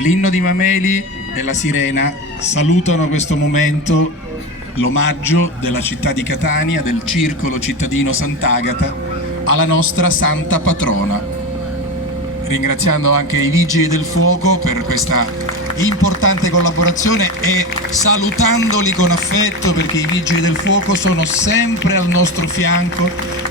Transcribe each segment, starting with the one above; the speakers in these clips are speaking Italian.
L'inno di Mameli e la sirena salutano questo momento, l'omaggio della città di Catania, del Circolo Cittadino Sant'Agata, alla nostra santa patrona. Ringraziando anche i Vigili del Fuoco per questa importante collaborazione e salutandoli con affetto, perché i Vigili del Fuoco sono sempre al nostro fianco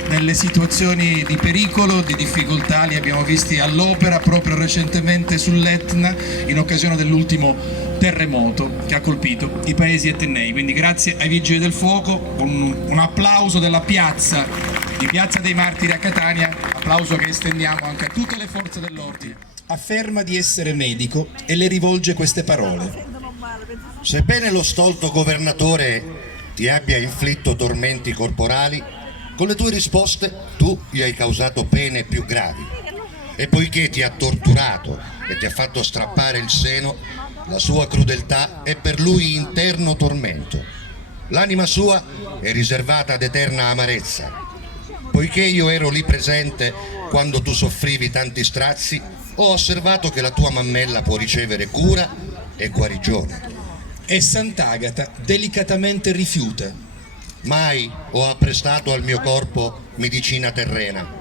nelle situazioni di pericolo, di difficoltà. Li abbiamo visti all'opera proprio recentemente sull'Etna in occasione dell'ultimo terremoto che ha colpito i paesi etnei. Quindi grazie ai Vigili del Fuoco, un applauso della piazza di Piazza dei Martiri a Catania, applauso che estendiamo anche a tutte le forze dell'ordine. Afferma di essere medico e le rivolge queste parole. Sebbene lo stolto governatore ti abbia inflitto tormenti corporali, con le tue risposte tu gli hai causato pene più gravi. E poiché ti ha torturato e ti ha fatto strappare il seno, la sua crudeltà è per lui interno tormento. L'anima sua è riservata ad eterna amarezza. Poiché io ero lì presente quando tu soffrivi tanti strazi, ho osservato che la tua mammella può ricevere cura e guarigione. E Sant'Agata delicatamente rifiuta. Mai ho apprestato al mio corpo medicina terrena.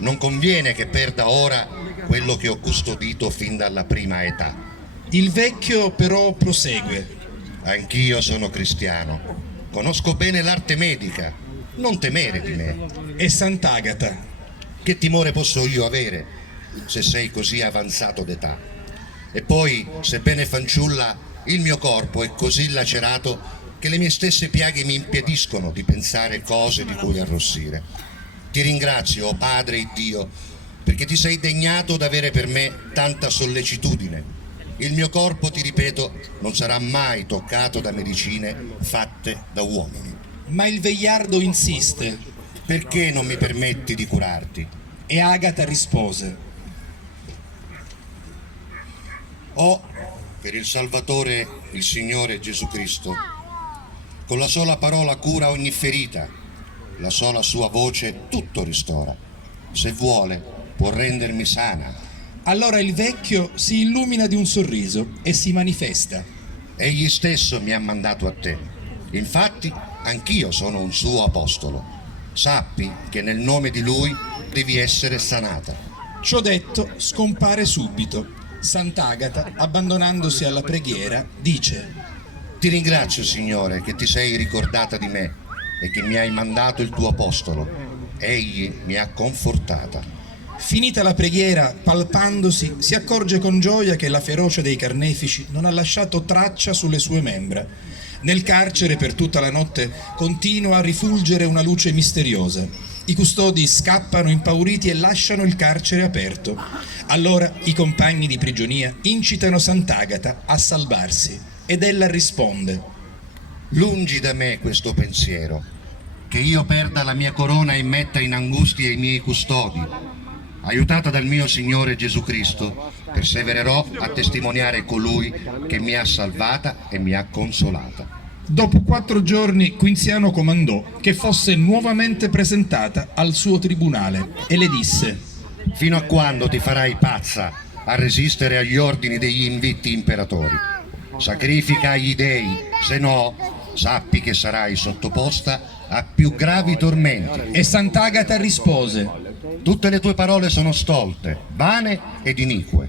Non conviene che perda ora quello che ho custodito fin dalla prima età. Il vecchio però prosegue. Anch'io sono cristiano. Conosco bene l'arte medica. Non temere di me. E Sant'Agata. Che timore posso io avere se sei così avanzato d'età? E poi, sebbene fanciulla, il mio corpo è così lacerato che le mie stesse piaghe mi impediscono di pensare cose di cui arrossire. Ti ringrazio, o Padre Dio, perché ti sei degnato d'avere per me tanta sollecitudine. Il mio corpo, ti ripeto, non sarà mai toccato da medicine fatte da uomini. Ma il vegliardo insiste. Perché non mi permetti di curarti? E Agata rispose. Ho per il Salvatore, il Signore Gesù Cristo, con la sola parola cura ogni ferita, la sola sua voce tutto ristora. Se vuole può rendermi sana. Allora il vecchio si illumina di un sorriso e si manifesta. Egli stesso mi ha mandato a te. Infatti anch'io sono un suo apostolo. Sappi che nel nome di lui devi essere sanata. Ciò detto scompare subito. Sant'Agata, abbandonandosi alla preghiera, dice: Ti ringrazio, Signore, che ti sei ricordata di me e che mi hai mandato il tuo apostolo. Egli mi ha confortata. Finita la preghiera, palpandosi, si accorge con gioia che la ferocia dei carnefici non ha lasciato traccia sulle sue membra. Nel carcere per tutta la notte continua a rifulgere una luce misteriosa. I custodi scappano impauriti e lasciano il carcere aperto. Allora i compagni di prigionia incitano Sant'Agata a salvarsi ed ella risponde: Lungi da me questo pensiero, che io perda la mia corona e metta in angustia i miei custodi. Aiutata dal mio Signore Gesù Cristo, persevererò a testimoniare colui che mi ha salvata e mi ha consolata. Dopo 4 giorni Quinziano comandò che fosse nuovamente presentata al suo tribunale e le disse: Fino a quando ti farai pazza a resistere agli ordini degli invitti imperatori? Sacrifica agli dei, se no sappi che sarai sottoposta a più gravi tormenti. E Sant'Agata rispose: Tutte le tue parole sono stolte, vane ed inique.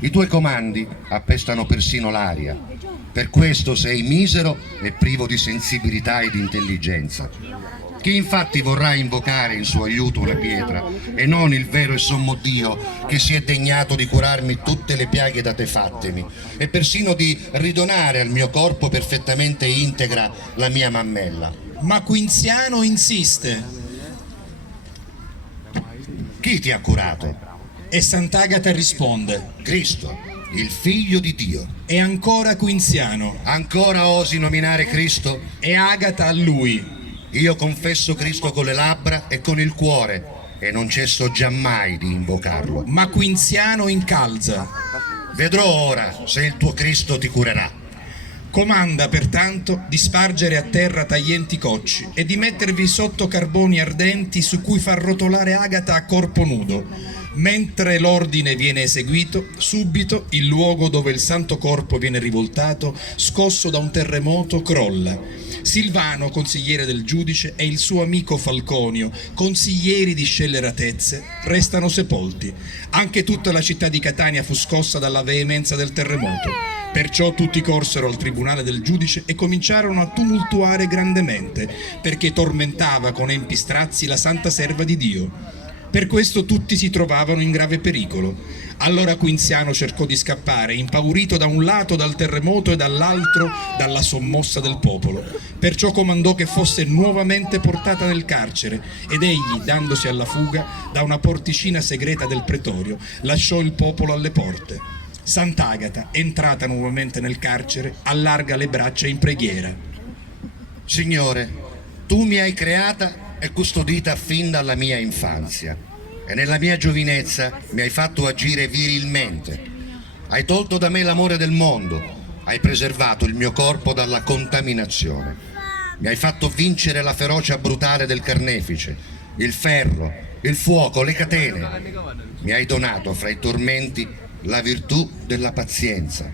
I tuoi comandi appestano persino l'aria. Per questo sei misero e privo di sensibilità ed intelligenza. Chi infatti vorrà invocare in suo aiuto una pietra e non il vero e sommo Dio che si è degnato di curarmi tutte le piaghe da te fattemi e persino di ridonare al mio corpo perfettamente integra la mia mammella? Ma Quinziano insiste. Chi ti ha curato? E Sant'Agata risponde: Cristo, il Figlio di Dio. E ancora Quinziano. Ancora osi nominare Cristo? E Agata a lui: Io confesso Cristo con le labbra e con il cuore e non cesso giammai di invocarlo. Ma Quinziano incalza. Vedrò ora se il tuo Cristo ti curerà. Comanda pertanto di spargere a terra taglienti cocci e di mettervi sotto carboni ardenti su cui far rotolare Agata a corpo nudo. Mentre l'ordine viene eseguito, subito il luogo dove il santo corpo viene rivoltato, scosso da un terremoto, crolla. Silvano, consigliere del giudice, e il suo amico Falconio, consiglieri di scelleratezze, restano sepolti. Anche tutta la città di Catania fu scossa dalla veemenza del terremoto. Perciò tutti corsero al tribunale del giudice e cominciarono a tumultuare grandemente, perché tormentava con empi strazi la santa serva di Dio. Per questo tutti si trovavano in grave pericolo. Allora Quinziano cercò di scappare, impaurito da un lato dal terremoto e dall'altro dalla sommossa del popolo. Perciò comandò che fosse nuovamente portata nel carcere ed egli, dandosi alla fuga, da una porticina segreta del pretorio, lasciò il popolo alle porte. Sant'Agata, entrata nuovamente nel carcere, allarga le braccia in preghiera. Signore, tu mi hai creata e custodita fin dalla mia infanzia e nella mia giovinezza mi hai fatto agire virilmente. Hai tolto da me l'amore del mondo, hai preservato il mio corpo dalla contaminazione. Mi hai fatto vincere la ferocia brutale del carnefice, il ferro, il fuoco, le catene. Mi hai donato fra i tormenti la virtù della pazienza.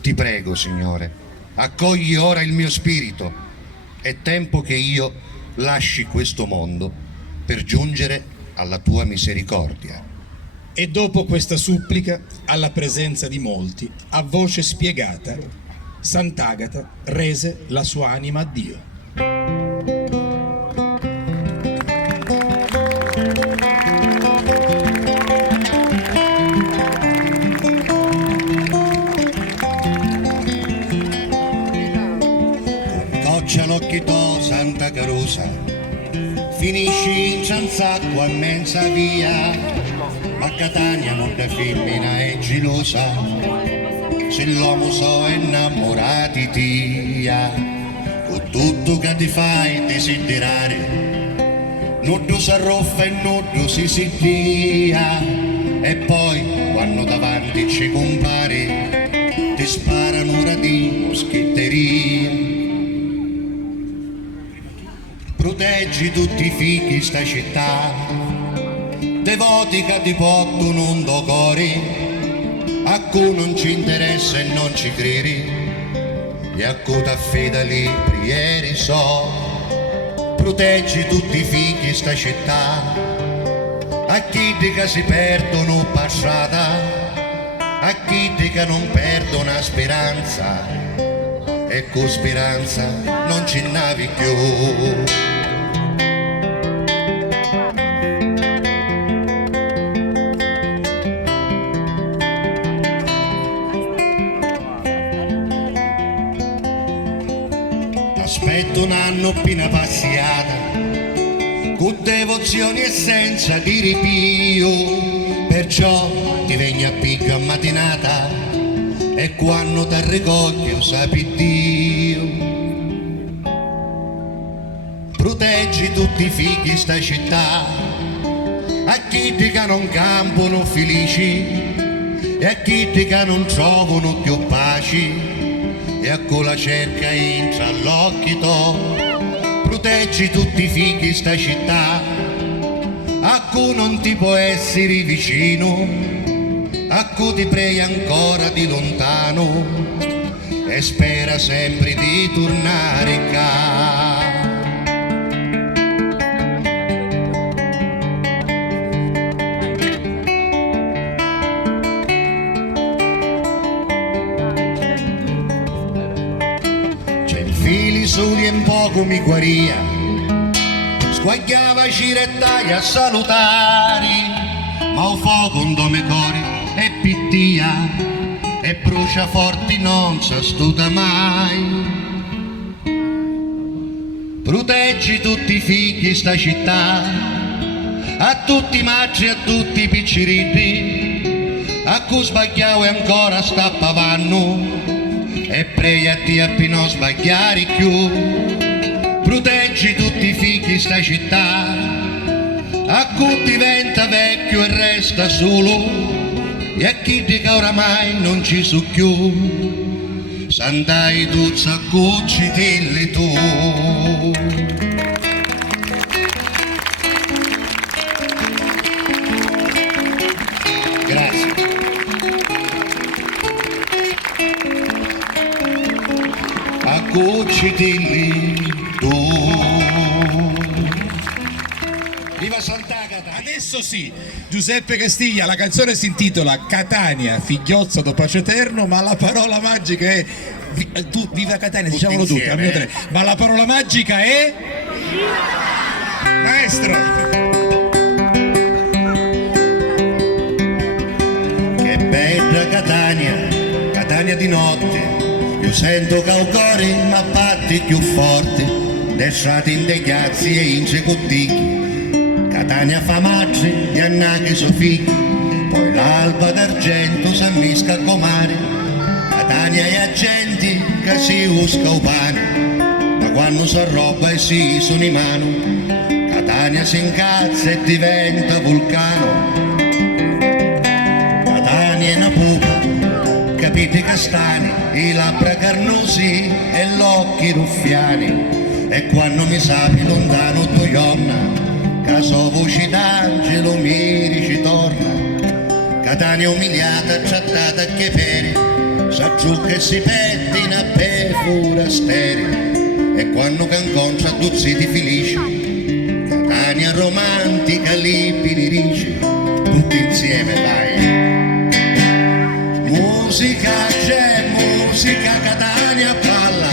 Ti prego, Signore, accogli ora il mio spirito. È tempo che io lasci questo mondo per giungere alla tua misericordia. E dopo questa supplica, alla presenza di molti, a voce spiegata, Sant'Agata rese la sua anima a Dio. Coccia l'occhio to, Santa Carusa, finisci in Sanzacqua immensa via, ma Catania non da femmina è gelosa, se l'uomo so innamorati tia, con tutto che ti fai desiderare, non tu s'arroffa e non tu si dia, e poi quando davanti ci compare, ti sparano ora di schitteria. Proteggi tutti i figli sta città, devoti che ti portano un docore, a cui non ci interessa e non ci credi, e a cui t'affida le preghiere so. Proteggi tutti i figli sta città, a chi che si perdono passata, a chi che non perdono speranza, e con speranza non ci navi più. Aspetto un anno appena passiata, con devozione e senza di ripio, perciò ti vengo a picco a mattinata, e quando ti ricoglio sapi Dio. Proteggi tutti i figli sta città, a chi che non campano felici, e a chi che non trovano più pace, e a con la cerca entra all'occhio to. Proteggi tutti i figli sta città, a cui non ti può essere vicino, a cui ti prega ancora di lontano e spera sempre di tornare qua. Fili soli e un poco mi guaria, squagliava cirettaglia a salutari, ma o fuoco un dome cori e pittia, e brucia forti non s'astuta mai. Proteggi tutti i figli sta città, a tutti i maggi, a tutti i piccirilli, a cui sbagliavo e ancora stappavanno, e pregati a non sbagliare più. Proteggi tutti i figli sta città, a cui diventa vecchio e resta solo, e a chi che oramai non ci so più, sandai tu s'accucci delle tu. Grazie. Accucci lì Adesso sì, Giuseppe Castiglia, la canzone si intitola Catania, figliozzo do pace eterno, ma la parola magica è viva Catania, diciamolo tutti, al mio tre. Ma la parola magica è maestro. Che bella Catania, Catania di notte, io sento caucori ma batti più forti, desciati in dei chiazzi e in cecottichi. Catania fa maggi, gli annaghi so figli, poi l'alba d'argento s'ammisca a comare. Catania e agenti che si usca o pane, ma quando s'arroba e si sono in mano, Catania si incazza e diventa vulcano. Catania è una pupa, capite castani, i labbra carnosi e l'occhi ruffiani, e quando mi sapi lontano tu ionna, caso voci d'angelo mi ritorna. Catania umiliata, acciattata che peri, sa giù che si pettina per forasteri, e quando canconcia tuzziti felici, Catania romantica, liberi ricci, tutti insieme vai. Musica c'è, musica, Catania balla,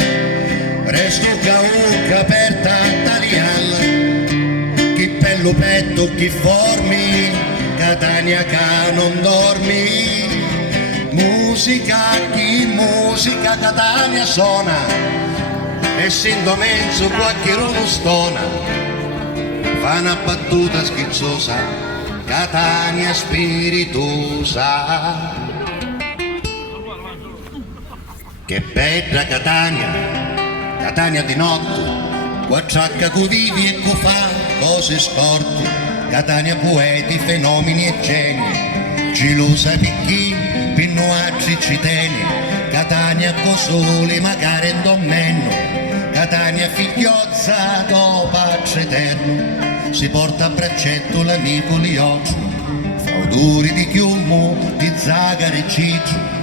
resto caucca per tagliarla, chi bello petto, chi formi, Catania che non dormi. Musica, chi musica, Catania suona, e sento mezzo qualche uno stona, fa una battuta schizzosa, Catania spiritosa. Che bella Catania, Catania di notte, quattracca cu vivi e cu fa cose scorte, Catania poeti, fenomeni e geni, gelosa picchi, pinnuacci ci tieni, Catania cosole magari in domenno, Catania figliozza do pace eterno, si porta a braccetto l'amico Lioccio, fa odori di chiumo, di zagare e ciccio.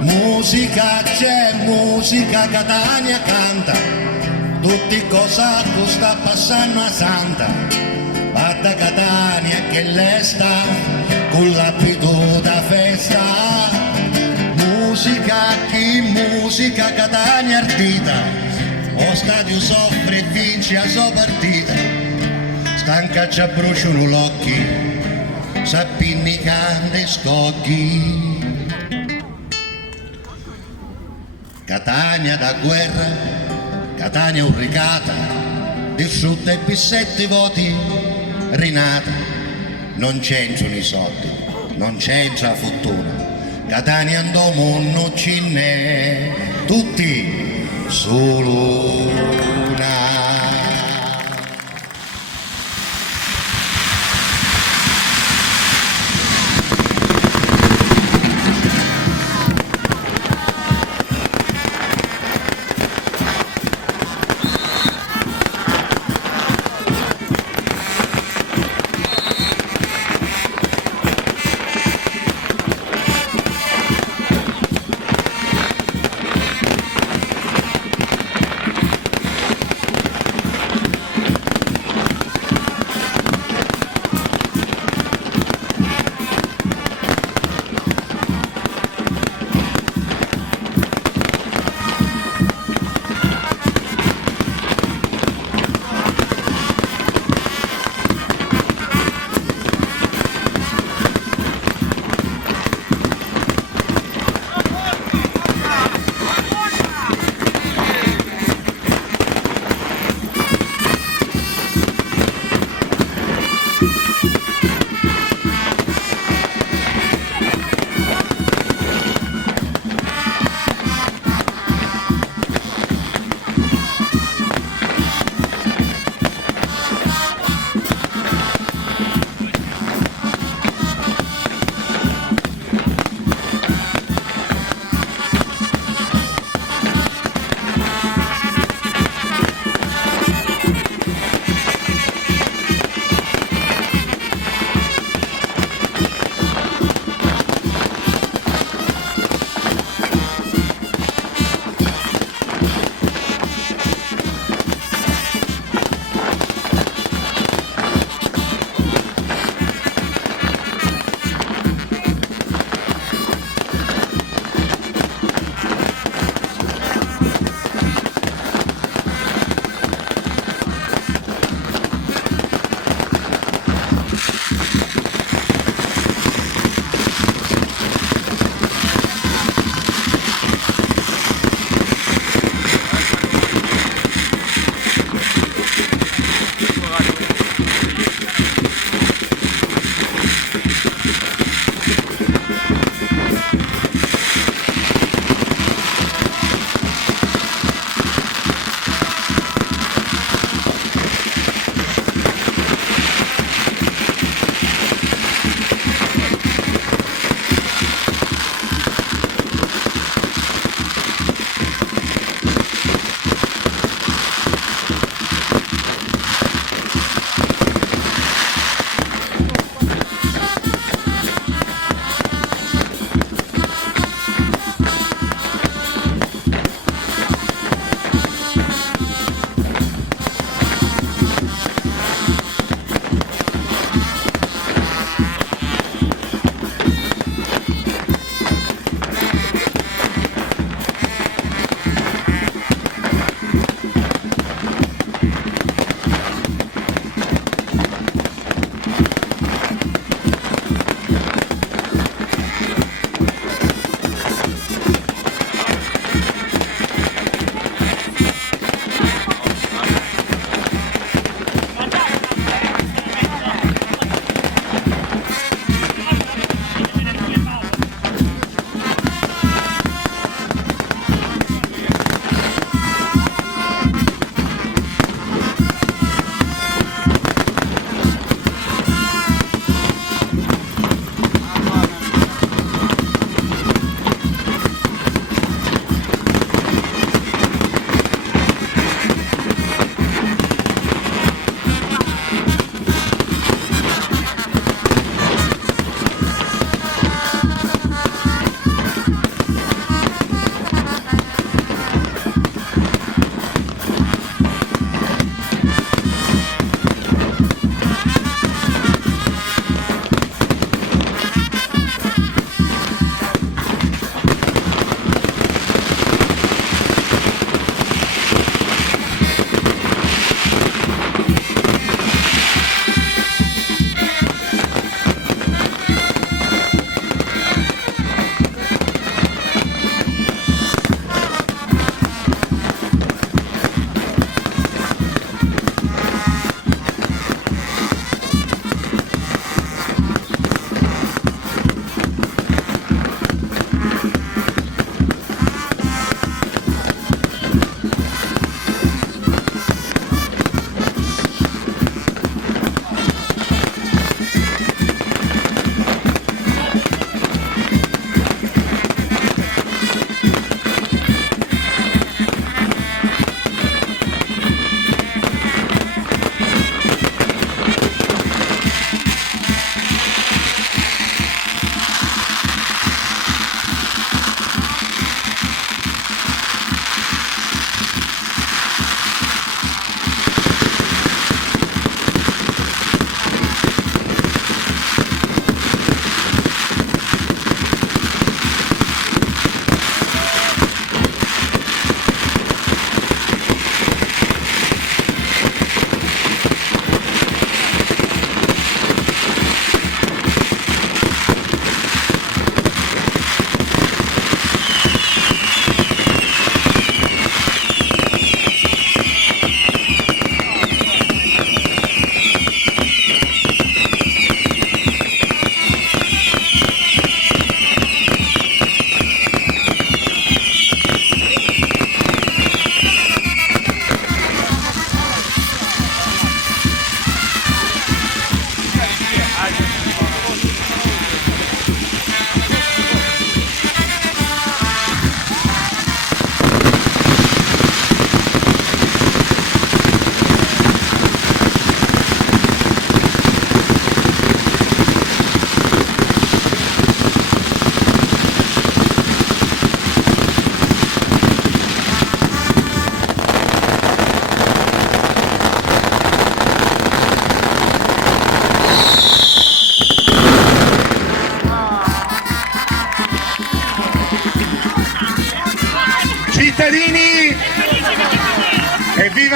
Musica c'è, musica, Catania canta, tutti cosacco sta passando a Santa, batta Catania che l'esta, con l'abito da festa. Musica, chi musica, Catania ardita, o stadio soffre e vince a sua partita, stanca ci bruciano l'occhi, s'appinicando e scocchi. Catania da guerra, Catania urricata, distrutta e bissetti voti, rinata, non c'entrano i soldi, non c'entra la fortuna, Catania andò non ce n'è, tutti solo una.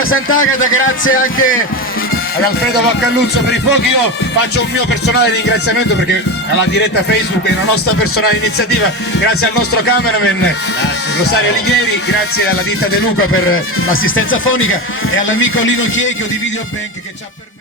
Signora Sant'Agata, grazie anche ad Alfredo Baccalluzzo per i fuochi. Io faccio un mio personale ringraziamento perché alla diretta Facebook è una nostra personale iniziativa, grazie al nostro cameraman Rosario Alighieri, grazie alla ditta De Luca per l'assistenza fonica e all'amico Lino Chiechio di Videobank che ci ha permesso